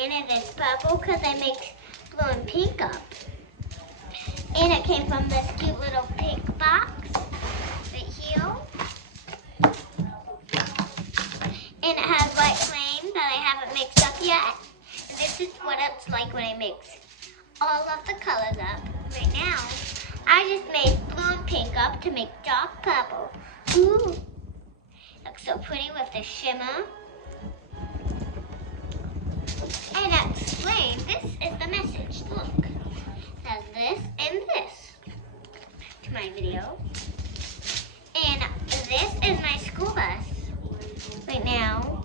And it is purple because I mixed blue and pink up. And it came from this cute little pink box right here. And it has white flame that I haven't mixed up yet. And this is what it's like when I mix all of the colors up. Right now, I just made blue and pink up to make dark purple. Ooh, looks so pretty with the shimmer. And that's flame. This is the message. Look, it has this and this to my video. And this is my school bus. Right now,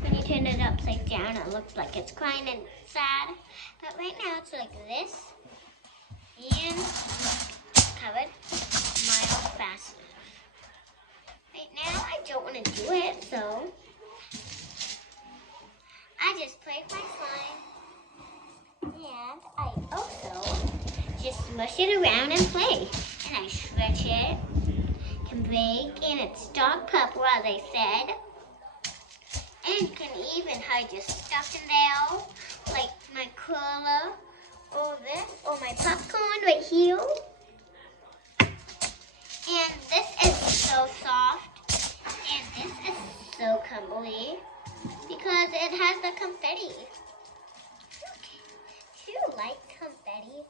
when you turn it upside down, it looks like it's crying and sad. But right now, it's like this. And look, it's covered miles faster. Right now, I don't want to do it, so I just play with my slime. And I also just smush it around and play. And I stretch it, can break, and it's dark purple, as I said. And you can even hide your stuff in there, like my curler, or this, or my popcorn right here. And this is so soft, and this is so crumbly, because it has the confetti. Look, do you like confetti?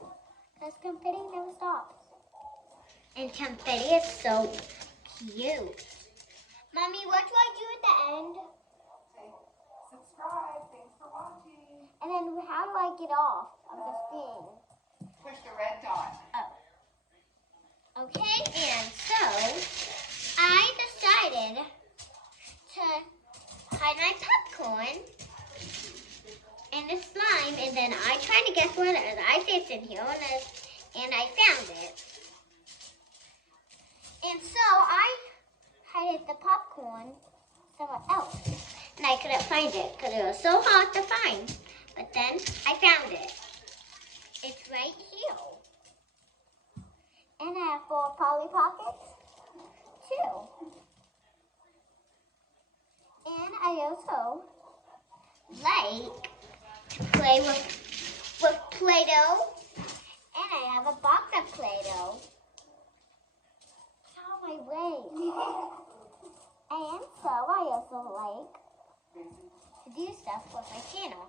Because confetti never stops. And confetti is so cute. Mommy, what do I do at the end? Subscribe. Thanks for watching. And then how do I get off of this thing? Push the red dot. Oh. Okay, and so I decided to hide my popcorn in the slime, and then I tried to guess what it is. I say it's in here, and I found it. And so I hid the popcorn somewhere else. And I couldn't find it because it was so hard to find. But then I found it. It's right here. And I have 4 Polly Pockets, too. And I also like to play with Play-Doh. And I have a box of Play-Doh. Oh, my way. And so I also like to do stuff with my channel.